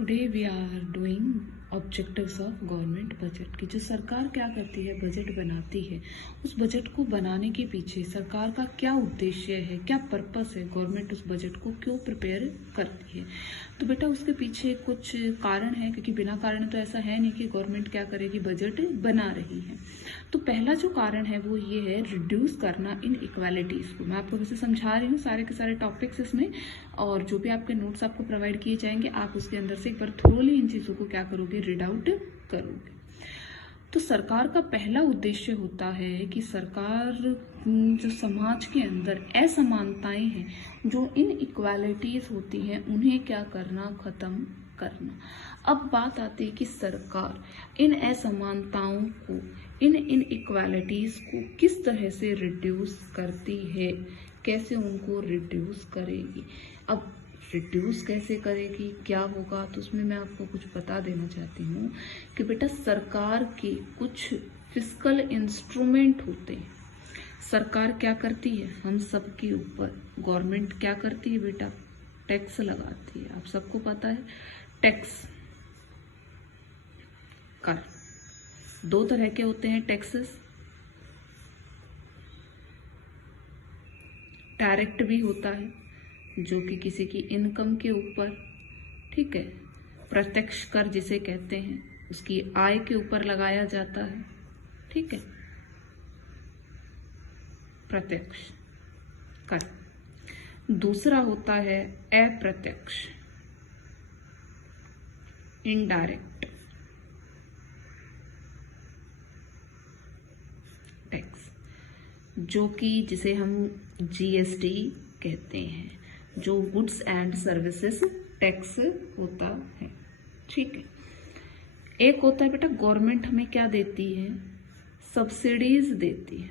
Today we are doing objectives of government budget की। जो सरकार क्या करती है, बजट बनाती है, उस बजट को बनाने के पीछे सरकार का क्या उद्देश्य है, क्या पर्पस है, गवर्नमेंट उस बजट को क्यों प्रिपेयर करती है। तो बेटा उसके पीछे कुछ कारण है, क्योंकि बिना कारण तो ऐसा है नहीं कि गवर्नमेंट क्या करेगी, बजट बना रही है। तो पहला जो कारण है वो ये है, रिड्यूस करना इन इक्वालिटीज़ को। मैं आपको वैसे समझा रही हूँ सारे के सारे टॉपिक्स इसमें, और जो भी आपके नोट्स आपको प्रोवाइड किए जाएंगे आप उसके अंदर से एक बार थोरोली इन चीज़ों को क्या करोगे, रीड आउट करोगे। तो सरकार का पहला उद्देश्य होता है कि सरकार जो समाज के अंदर असमानताएं हैं, जो इन इक्वालिटीज होती हैं, उन्हें क्या करना, खत्म करना। अब बात आती है कि सरकार इन असमानताओं को, इन इक्वालिटीज को किस तरह से रिड्यूस करती है, कैसे उनको रिड्यूस करेगी। अब रिड्यूस कैसे करेगी, क्या होगा, तो उसमें मैं आपको कुछ बता देना चाहती हूँ कि बेटा सरकार के कुछ फिस्कल इंस्ट्रूमेंट होते हैं। सरकार क्या करती है, हम सबके ऊपर गवर्नमेंट क्या करती है बेटा, टैक्स लगाती है। आप सबको पता है टैक्स, कर। दो तरह के होते हैं टैक्सेस, डायरेक्ट भी होता है जो कि किसी की इनकम के ऊपर, ठीक है, प्रत्यक्ष कर जिसे कहते हैं, उसकी आय के ऊपर लगाया जाता है, ठीक है, प्रत्यक्ष कर। दूसरा होता है अप्रत्यक्ष, इनडायरेक्ट टैक्स, जो कि जिसे हम जीएसटी कहते हैं, जो गुड्स एंड सर्विसेज टैक्स होता है, ठीक है। एक होता है बेटा गवर्नमेंट हमें क्या देती है, सब्सिडीज देती है।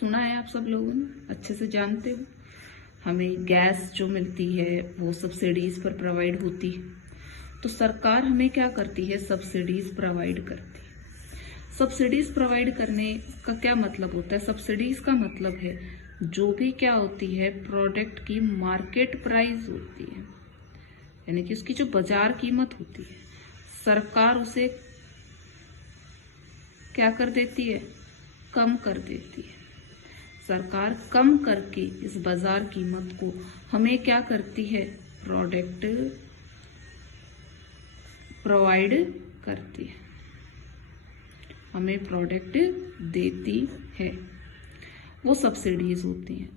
सुना है आप सब लोगों ने, अच्छे से जानते हो। हमें गैस जो मिलती है वो सब्सिडीज पर प्रोवाइड होती है। तो सरकार हमें क्या करती है, सब्सिडीज प्रोवाइड करती है। सब्सिडीज प्रोवाइड करने का क्या मतलब होता है, सब्सिडीज का मतलब है जो भी क्या होती है, प्रोडक्ट की मार्केट प्राइस होती है, यानी कि उसकी जो बाजार कीमत होती है, सरकार उसे क्या कर देती है, कम कर देती है। सरकार कम करके इस बाजार कीमत को हमें क्या करती है, प्रोडक्ट प्रोवाइड करती है, हमें प्रोडक्ट देती है, वो सब्सिडीज होती हैं।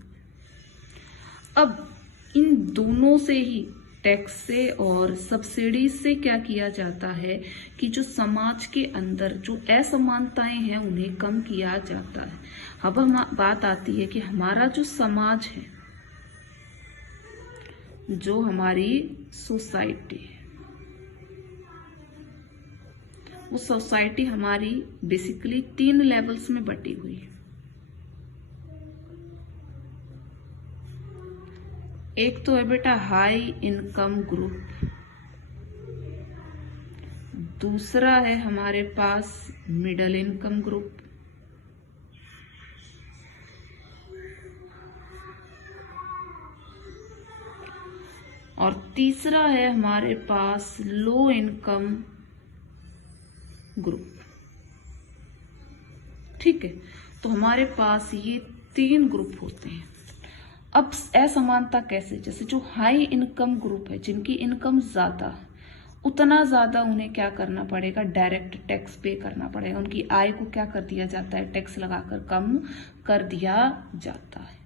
अब इन दोनों से ही, टैक्स से और सब्सिडीज से क्या किया जाता है कि जो समाज के अंदर जो असमानताएं हैं उन्हें कम किया जाता है। अब हम बात आती है कि हमारा जो समाज है, जो हमारी सोसाइटी है, वो सोसाइटी हमारी बेसिकली 3 लेवल्स में बटी हुई है। एक तो है बेटा हाई इनकम ग्रुप, दूसरा है हमारे पास मिडिल इनकम ग्रुप, और तीसरा है हमारे पास लो इनकम ग्रुप, ठीक है। तो हमारे पास ये 3 ग्रुप होते हैं। अब असमानता कैसे, जैसे जो हाई इनकम ग्रुप है, जिनकी इनकम ज्यादा है, उतना ज्यादा उन्हें क्या करना पड़ेगा, डायरेक्ट टैक्स पे करना पड़ेगा। उनकी आय को क्या कर दिया जाता है, टैक्स लगाकर कम कर दिया जाता है।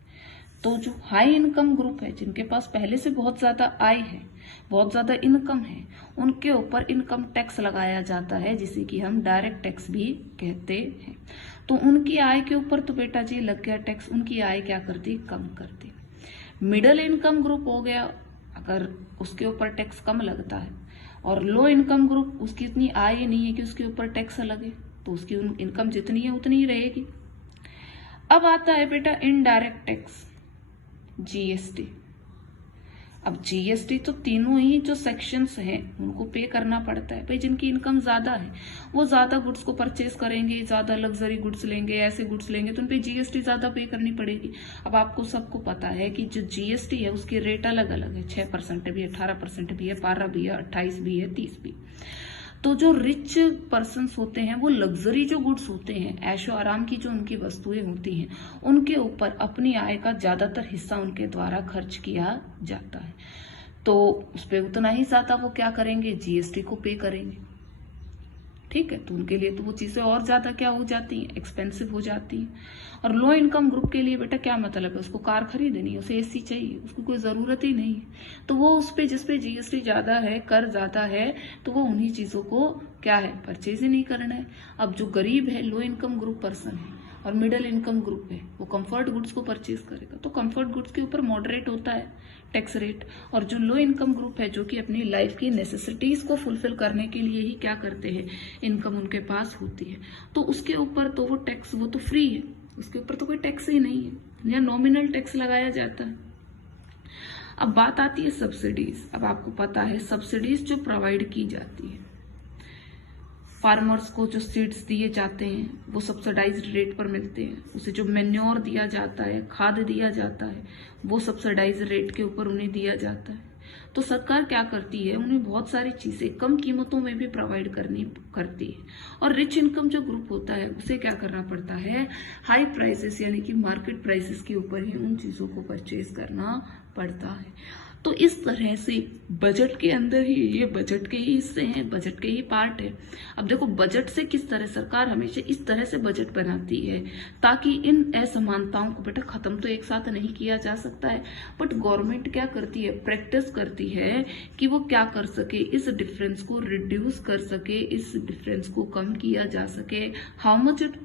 तो जो हाई इनकम ग्रुप है, जिनके पास पहले से बहुत ज्यादा आय है, बहुत ज्यादा इनकम है, उनके ऊपर इनकम टैक्स लगाया जाता है, जिसे कि हम डायरेक्ट टैक्स भी कहते हैं। तो उनकी आय के ऊपर तो बेटा जी लग गया टैक्स, उनकी आय क्या कर दी, कम कर दी। मिडिल इनकम ग्रुप हो गया, अगर उसके ऊपर टैक्स कम लगता है, और लो इनकम ग्रुप, उसकी इतनी आय नहीं है कि उसके ऊपर टैक्स लगे, तो उसकी इनकम जितनी है उतनी ही रहेगी। अब आता है बेटा इनडायरेक्ट टैक्स, जीएसटी। अब जीएसटी तो तीनों ही जो सेक्शंस हैं उनको पे करना पड़ता है भाई। जिनकी इनकम ज्यादा है वो ज्यादा गुड्स को परचेज करेंगे, ज्यादा लग्जरी गुड्स लेंगे, ऐसे गुड्स लेंगे तो उनपे जीएसटी ज्यादा पे करनी पड़ेगी। अब आपको सबको पता है कि जो जीएसटी है उसकी रेट अलग अलग है, 6% भी है, 18% भी है, 12 भी है, 28 भी है, 30 भी। तो जो रिच पर्सन्स होते हैं वो लग्जरी जो गुड्स होते हैं, ऐशो आराम की जो उनकी वस्तुएं होती हैं, उनके ऊपर अपनी आय का ज्यादातर हिस्सा उनके द्वारा खर्च किया जाता है। तो उस पर उतना ही ज्यादा वो क्या करेंगे, जीएसटी को पे करेंगे। ठीक है, तो उनके लिए तो वो चीजें और ज्यादा क्या हो जाती हैं, एक्सपेंसिव हो जाती हैं। और लो इनकम ग्रुप के लिए बेटा क्या मतलब है, उसको कार खरीदनी है, उसे एसी चाहिए, उसको कोई जरूरत ही नहीं है, तो वो उस पे जिसपे जीएसटी ज्यादा है, कर ज्यादा है, तो वो उन्हीं चीजों को क्या है, परचेज ही नहीं करना है। अब जो गरीब है, लो इनकम ग्रुप पर्सन है और मिडिल इनकम ग्रुप है, वो कंफर्ट गुड्स को परचेज करेगा। तो कंफर्ट गुड्स के ऊपर मॉडरेट होता है टैक्स रेट। और जो लो इनकम ग्रुप है, जो कि अपनी लाइफ की नेसेसिटीज को फुलफिल करने के लिए ही क्या करते हैं, इनकम उनके पास होती है, तो उसके ऊपर तो वो टैक्स, वो तो फ्री है, उसके ऊपर तो कोई टैक्स ही नहीं है, या नॉमिनल टैक्स लगाया जाता है। अब बात आती है सब्सिडीज। अब आपको पता है सब्सिडीज जो प्रोवाइड की जाती है फार्मर्स को, जो सीड्स दिए जाते हैं वो सब्सिडाइज्ड रेट पर मिलते हैं, उसे जो मेन्योर दिया जाता है, खाद दिया जाता है, वो सब्सिडाइज्ड रेट के ऊपर उन्हें दिया जाता है। तो सरकार क्या करती है, उन्हें बहुत सारी चीजें कम कीमतों में भी प्रोवाइड करती है। और रिच इनकम जो ग्रुप होता है उसे क्या करना पड़ता है, हाई प्राइसेस यानी कि मार्केट प्राइसेस के ऊपर ही उन चीजों को परचेज करना पड़ता है। तो इस तरह से बजट के अंदर ही, ये बजट के ही हिस्से हैं, बजट के ही पार्ट है। अब देखो बजट से किस तरह सरकार हमेशा इस तरह से बजट बनाती है ताकि इन असमानताओं को बेटा खत्म तो एक साथ नहीं किया जा सकता है, बट गवर्नमेंट क्या करती है, प्रैक्टिस करती है कि वो क्या कर सके, इस डिफरेंस को रिड्यूस कर सके, इस डिफरेंस को कम किया जा सके। How much it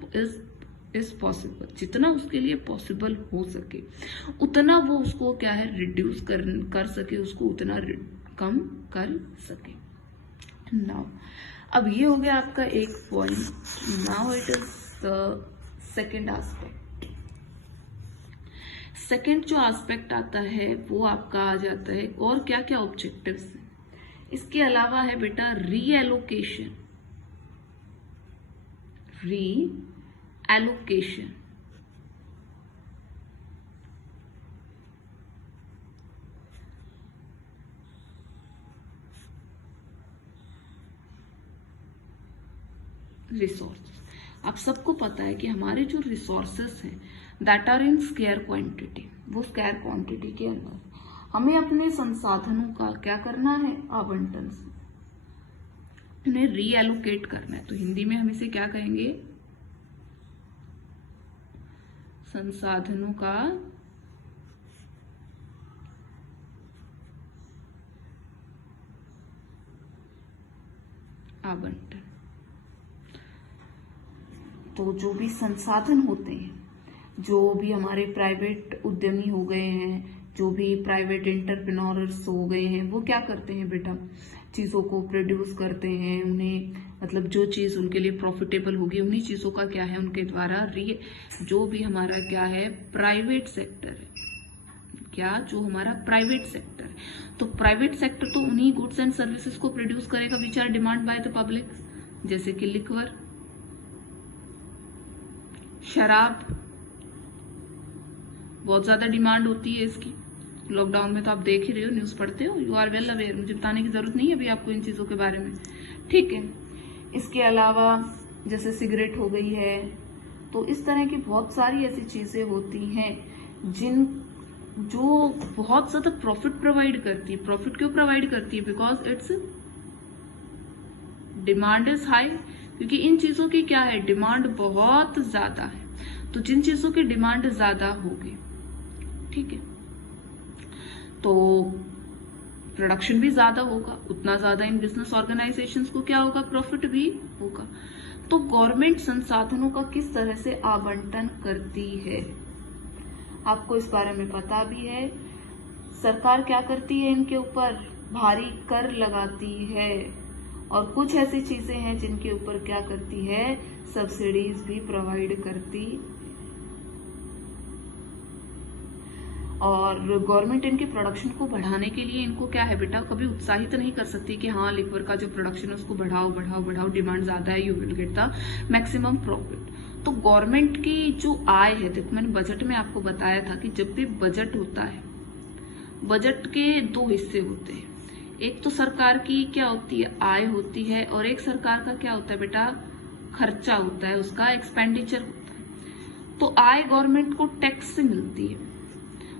is possible, जितना उसके लिए पॉसिबल हो सके उतना वो उसको क्या है, रिड्यूस कर सके, उसको उतना कम कर सके। नाउ अब ये हो गया आपका एक point. Now it is the second aspect. Second जो एस्पेक्ट आता है वो आपका आ जाता है और क्या क्या ऑब्जेक्टिव्स हैं। इसके अलावा है बेटा रीएलोकेशन। Allocation, resource. आप सबको पता है कि हमारे जो रिसोर्सेस हैं that are in scarce quantity, वो स्केयर क्वांटिटी के अंदर हमें अपने संसाधनों का क्या करना है, आवंटन से उन्हें रीएलोकेट करना है। तो हिंदी में हम इसे क्या कहेंगे, संसाधनों का आवंटन। तो जो भी संसाधन होते हैं, जो भी हमारे प्राइवेट उद्यमी हो गए हैं, जो भी प्राइवेट एंटरप्रेन्योर्स हो गए हैं, वो क्या करते हैं बेटा, चीजों को प्रोड्यूस करते हैं, उन्हें मतलब जो चीज उनके लिए प्रॉफिटेबल होगी उन्हीं चीजों का क्या है, उनके द्वारा जो भी हमारा क्या है, प्राइवेट सेक्टर है, क्या जो हमारा प्राइवेट सेक्टर है, तो प्राइवेट सेक्टर तो उन्हीं गुड्स एंड सर्विसेज को प्रोड्यूस करेगा which are demand by the public, जैसे कि लिक्वर, शराब, बहुत ज्यादा डिमांड होती है इसकी। लॉकडाउन में तो आप देख ही रहे हो, न्यूज पढ़ते हो, यू आर वेल अवेयर, मुझे बताने की जरूरत नहीं है अभी आपको इन चीजों के बारे में। ठीक है, इसके अलावा जैसे सिगरेट हो गई है, तो इस तरह की बहुत सारी ऐसी चीजें होती हैं जो बहुत ज्यादा प्रॉफिट प्रोवाइड करती है। प्रॉफिट क्यों प्रोवाइड करती है, because it's demand is high, क्योंकि इन चीजों की क्या है, डिमांड बहुत ज्यादा है। तो जिन चीजों की डिमांड ज्यादा होगी, ठीक है, तो प्रोडक्शन भी ज्यादा होगा, उतना ज्यादा इन बिजनेस ऑर्गेनाइजेशंस को क्या होगा, प्रॉफिट भी होगा। तो गवर्नमेंट संसाधनों का किस तरह से आवंटन करती है, आपको इस बारे में पता भी है। सरकार क्या करती है, इनके ऊपर भारी कर लगाती है, और कुछ ऐसी चीजें हैं जिनके ऊपर क्या करती है, सब्सिडीज भी प्रोवाइड करती। और गवर्नमेंट इनके प्रोडक्शन को बढ़ाने के लिए इनको क्या है बेटा, कभी उत्साहित नहीं कर सकती कि हाँ लिक्वर का जो प्रोडक्शन है उसको बढ़ाओ बढ़ाओ बढ़ाओ, डिमांड ज्यादा है, you will get the maximum profit. तो गवर्नमेंट की जो आय है, देखो मैंने बजट में आपको बताया था कि जब भी बजट होता है, बजट के दो हिस्से होते हैं, एक तो सरकार की क्या होती है, आय होती है, और एक सरकार का क्या होता है बेटा, खर्चा होता है, उसका एक्सपेंडिचर होता है। तो आय गवर्नमेंट को टैक्स से मिलती है,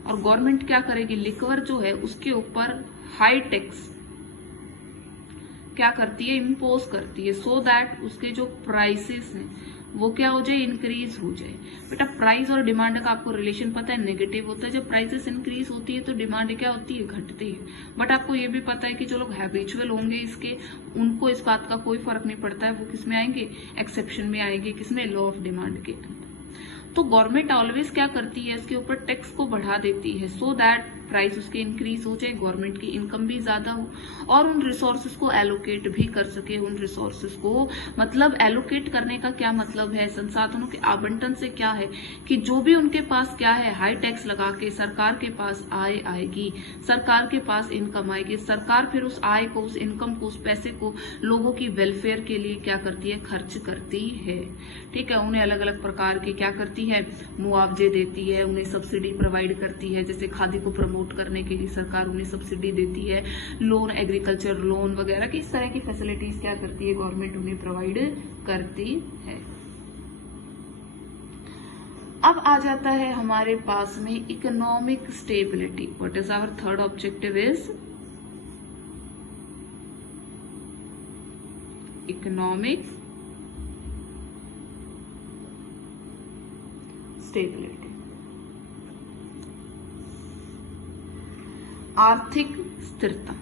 और गवर्नमेंट क्या करेगी, लिक्वर जो है उसके ऊपर हाई टैक्स क्या करती है, इम्पोज करती है, सो दैट उसके जो प्राइसेस हैं वो क्या हो जाए, इंक्रीज हो जाए। बेटा प्राइस और डिमांड का आपको रिलेशन पता है, नेगेटिव होता है। जब प्राइसेस इंक्रीज होती है तो डिमांड क्या होती है, घटती है। बट आपको ये भी पता है कि जो लोग हैबिचुअल होंगे इसके, उनको इस बात का कोई फर्क नहीं पड़ता है, वो किस में आएंगे, एक्सेप्शन में आएंगे, किसमें, लॉ ऑफ डिमांड के। तो गवर्नमेंट ऑलवेज क्या करती है, इसके ऊपर टैक्स को बढ़ा देती है, सो दैट प्राइस उसके इंक्रीज हो जाए, गवर्नमेंट की इनकम भी ज्यादा हो, और उन रिसोर्सेज को एलोकेट भी कर सके। उन रिसोर्सेज को मतलब एलोकेट करने का क्या मतलब है, संसाधनों के आवंटन से क्या है कि जो भी उनके पास क्या है, हाई टैक्स लगा के सरकार के पास आय आएगी, सरकार के पास इनकम आएगी, सरकार फिर उस आय को, उस इनकम को, उस पैसे को लोगों की वेलफेयर के लिए क्या करती है, खर्च करती है। ठीक है, उन्हें अलग अलग प्रकार के क्या करती है, मुआवजे देती है, उन्हें सब्सिडी प्रोवाइड करती है, जैसे खादी को प्रमोट करने के लिए सरकार उन्हें सब्सिडी देती है, लोन, एग्रीकल्चर लोन वगैरह की, इस तरह की फैसिलिटीज क्या करती है, गवर्नमेंट उन्हें प्रोवाइड करती है। अब आ जाता है हमारे पास में economic stability. What is our third objective is economic stability, आर्थिक स्थिरता।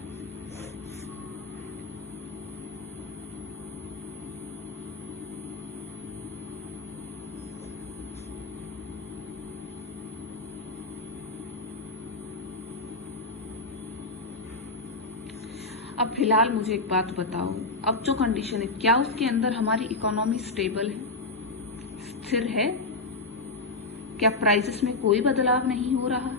अब फिलहाल मुझे एक बात बताओ, अब जो कंडीशन है, क्या उसके अंदर हमारी इकोनॉमी स्टेबल है, स्थिर है? क्या प्राइसेस में कोई बदलाव नहीं हो रहा?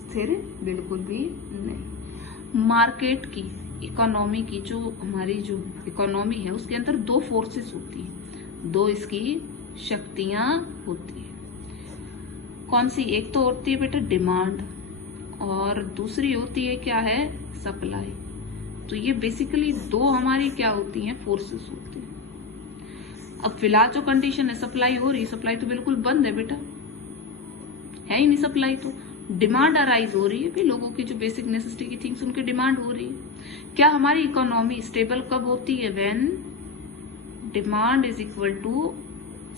स्थिर बिल्कुल भी नहीं। मार्केट की, इकोनॉमी की, जो हमारी जो इकोनॉमी है उसके अंदर दो फोर्सेस होती है, दो इसकी शक्तियां होती है। कौन सी? एक तो होती है बेटा डिमांड, और दूसरी होती है क्या है, सप्लाई। तो ये बेसिकली दो हमारी क्या होती हैं, फोर्सेस होती हैं। अब फिलहाल जो कंडीशन है, सप्लाई हो रही है, सप्लाई तो बिल्कुल बंद है बेटा, है ही नहीं सप्लाई, तो डिमांड अराइज हो रही है भी, लोगों की जो बेसिक नेसेसिटी की थिंग्स उनकी डिमांड हो रही है। क्या हमारी इकोनॉमी स्टेबल कब होती है, when demand is equal to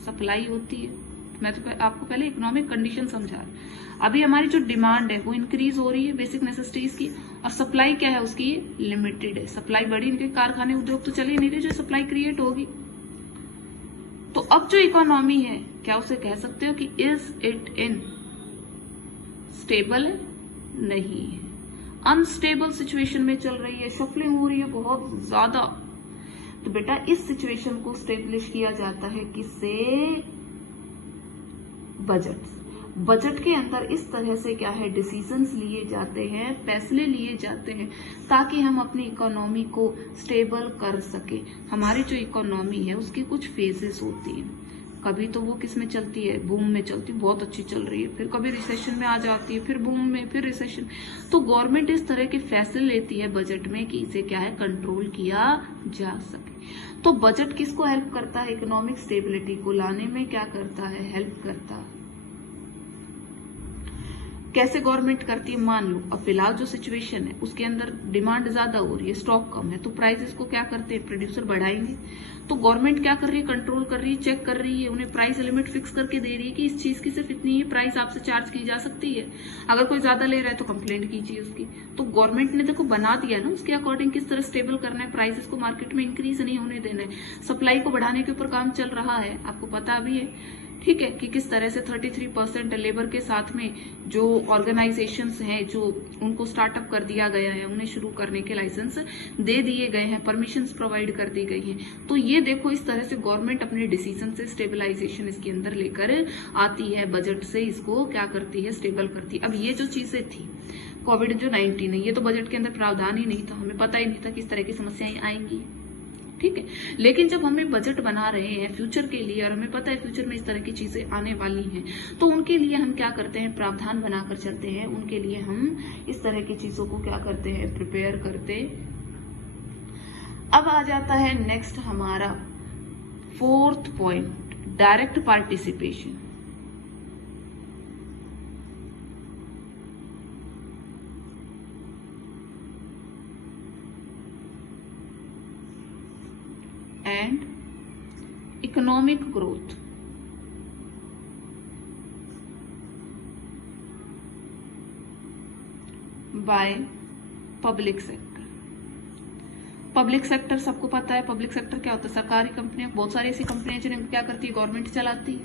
supply होती है। मैं तो आपको पहले इकोनॉमिक कंडीशन समझा, अभी हमारी जो डिमांड है वो इंक्रीज हो रही है बेसिक नेसेसिटीज की, और सप्लाई क्या है उसकी, लिमिटेड है। सप्लाई बढ़ी, इनके कारखाने उद्योग तो चले नहीं रहे, जो सप्लाई क्रिएट होगी। तो अब जो इकोनॉमी है, क्या उसे कह सकते हो कि इज इट इन स्टेबल है? नहीं है, अनस्टेबल सिचुएशन में चल रही है, शफलिंग हो रही है बहुत ज्यादा। तो बेटा इस सिचुएशन को स्टेब्लिश किया जाता है किससे, बजट। बजट के अंदर इस तरह से क्या है, डिसीजंस लिए जाते हैं, फैसले लिए जाते हैं, ताकि हम अपनी इकोनॉमी को स्टेबल कर सके। हमारी जो इकोनॉमी है उसकी कुछ फेजेस होती हैं, कभी तो वो किस में चलती है, बूम में चलती है, बहुत अच्छी चल रही है, फिर कभी रिसेशन में आ जाती है, फिर बूम में, फिर रिसेशन। तो गवर्नमेंट इस तरह के फैसले लेती है बजट में कि इसे क्या है, कंट्रोल किया जा सके। तो बजट किसको हेल्प करता है, इकोनॉमिक स्टेबिलिटी को लाने में क्या करता है, हेल्प करता है। कैसे गवर्नमेंट करती है, मान लो अब फिलहाल जो सिचुएशन है उसके अंदर डिमांड ज्यादा हो रही है, स्टॉक कम है, तो प्राइसेस को क्या करते हैं, प्रोड्यूसर बढ़ाएंगे। तो गवर्नमेंट क्या कर रही है, कंट्रोल कर रही है, चेक कर रही है, उन्हें प्राइस लिमिट फिक्स करके दे रही है कि इस चीज की सिर्फ इतनी ही प्राइस आपसे चार्ज की जा सकती है, अगर कोई ज्यादा ले रहा है तो कंप्लेंट कीजिए उसकी। तो गवर्नमेंट ने देखो बना दिया ना, उसके अकॉर्डिंग किस तरह स्टेबल करना है, प्राइसेस को मार्केट में इंक्रीज नहीं होने देना है, सप्लाई को बढ़ाने के ऊपर काम चल रहा है, आपको पता भी है। ठीक है, कि किस तरह से 33% लेबर के साथ में जो ऑर्गेनाइजेशंस हैं जो उनको स्टार्टअप कर दिया गया है, उन्हें शुरू करने के लाइसेंस दे दिए गए हैं, परमिशंस प्रोवाइड कर दी गई हैं। तो ये देखो इस तरह से गवर्नमेंट अपने डिसीजन से स्टेबलाइजेशन इसके अंदर लेकर आती है, बजट से इसको क्या करती है, स्टेबल करती है। अब ये जो चीजें थी कोविड जो 19 है, ये तो बजट के अंदर प्रावधान ही नहीं था, हमें पता ही नहीं था कि इस तरह की समस्याएं आएंगी, ठीक है। लेकिन जब हमें बजट बना रहे हैं फ्यूचर के लिए और हमें पता है फ्यूचर में इस तरह की चीजें आने वाली हैं, तो उनके लिए हम क्या करते हैं, प्रावधान बनाकर चलते हैं, उनके लिए हम इस तरह की चीजों को क्या करते हैं, प्रिपेयर करते। अब आ जाता है नेक्स्ट हमारा 4th point, direct participation. and economic growth by public sector। Public sector सबको पता है, पब्लिक सेक्टर क्या होता है, सरकारी कंपनियां, बहुत सारी ऐसी कंपनियां जिन्हें क्या करती है, गवर्नमेंट चलाती है,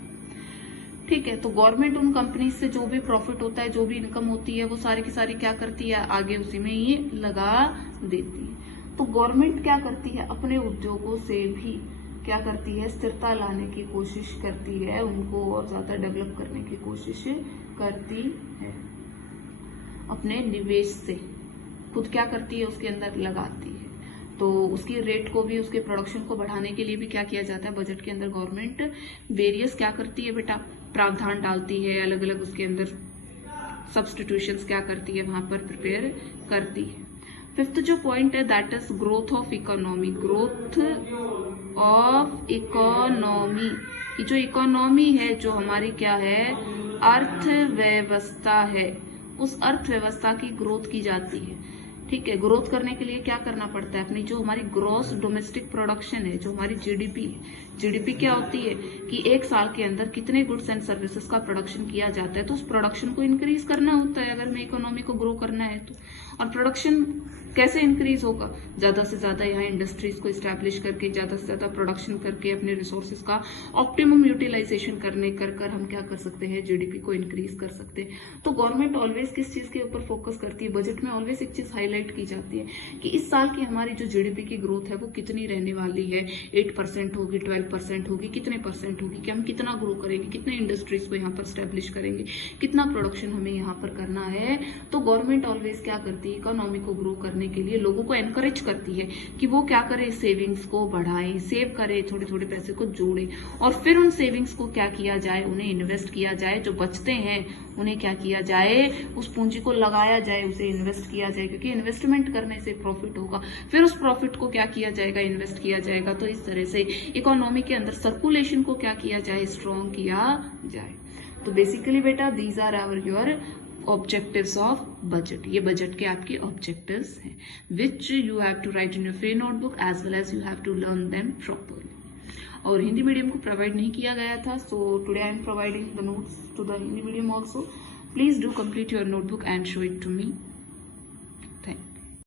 ठीक है। तो गवर्नमेंट उन कंपनी से जो भी प्रॉफिट होता है, जो भी इनकम होती है, वो सारी की सारी क्या करती है, आगे उसी में ही लगा देती है। तो गवर्नमेंट क्या करती है, अपने उद्योगों से भी क्या करती है, स्थिरता लाने की कोशिश करती है, उनको और ज्यादा डेवलप करने की कोशिश करती है, अपने निवेश से खुद क्या करती है, उसके अंदर लगाती है। तो उसकी रेट को भी, उसके प्रोडक्शन को बढ़ाने के लिए भी क्या किया जाता है, बजट के अंदर गवर्नमेंट वेरियस क्या करती है बेटा, प्रावधान डालती है, अलग अलग उसके अंदर सब्स्टिट्यूशंस क्या करती है, वहां पर प्रिपेयर करती है। 5th जो पॉइंट है that is growth of economy. Growth of economy की जो इकोनॉमी है, जो हमारी क्या है, अर्थव्यवस्था है, उस अर्थव्यवस्था की ग्रोथ की जाती है, ठीक है। ग्रोथ करने के लिए क्या करना पड़ता है, अपनी जो हमारी ग्रॉस डोमेस्टिक प्रोडक्शन है, जो हमारी जीडीपी है, जीडीपी क्या होती है कि एक साल के अंदर कितने गुड्स एंड सर्विसेज का प्रोडक्शन किया जाता है, तो उस प्रोडक्शन को इंक्रीज करना होता है अगर हमें इकोनॉमी को ग्रो करना है तो। और प्रोडक्शन कैसे इंक्रीज होगा, ज्यादा से ज्यादा यहाँ इंडस्ट्रीज को इस्टेब्लिश करके, ज्यादा से ज्यादा प्रोडक्शन करके, अपने रिसोर्सेज का ऑप्टिमम यूटिलाइजेशन करने कर हम क्या कर सकते हैं, जीडीपी को इंक्रीज कर सकते हैं। तो गवर्नमेंट ऑलवेज किस चीज के ऊपर फोकस करती है, बजट में ऑलवेज एक चीज हाईलाइट की जाती है कि इस साल की हमारी जो जीडीपी की ग्रोथ है वो कितनी रहने वाली है, 8% होगी, 12% होगी, कितने परसेंट होगी, कि हम कितना ग्रो करेंगे, कितने इंडस्ट्रीज को यहाँ पर स्टैब्लिश करेंगे, कितना प्रोडक्शन हमें यहाँ पर करना है। तो गवर्नमेंट ऑलवेज क्या करती है, इकोनॉमी को ग्रो करने के लिए लोगों को एनकरेज करती है कि वो क्या करें, सेविंग्स को बढ़ाएं, सेव करें, थोड़े थोड़े पैसे को जोड़ें, और फिर उन सेविंग्स को क्या किया जाए, उन्हें इन्वेस्ट किया जाए, जो बचते हैं उन्हें क्या किया जाए, उस पूंजी को लगाया जाए, उसे इन्वेस्ट किया जाए, क्योंकि इन्वेस्टमेंट करने से प्रॉफिट होगा, फिर उस प्रॉफिट को क्या किया जाएगा, इन्वेस्ट किया जाएगा। तो इस तरह से इकोनॉमी के अंदर सर्कुलेशन को क्या किया जाए, स्ट्रॉन्ग किया जाए। तो बेसिकली बेटा these are our your objectives of budget. ये बजट के आपके ऑब्जेक्टिव्स हैं which you have to write in your free notebook as well as you have to learn them properly. और हिंदी मीडियम को प्रोवाइड नहीं किया गया था, so today I am providing the notes to the Hindi medium also. Please do complete your notebook and show it to me.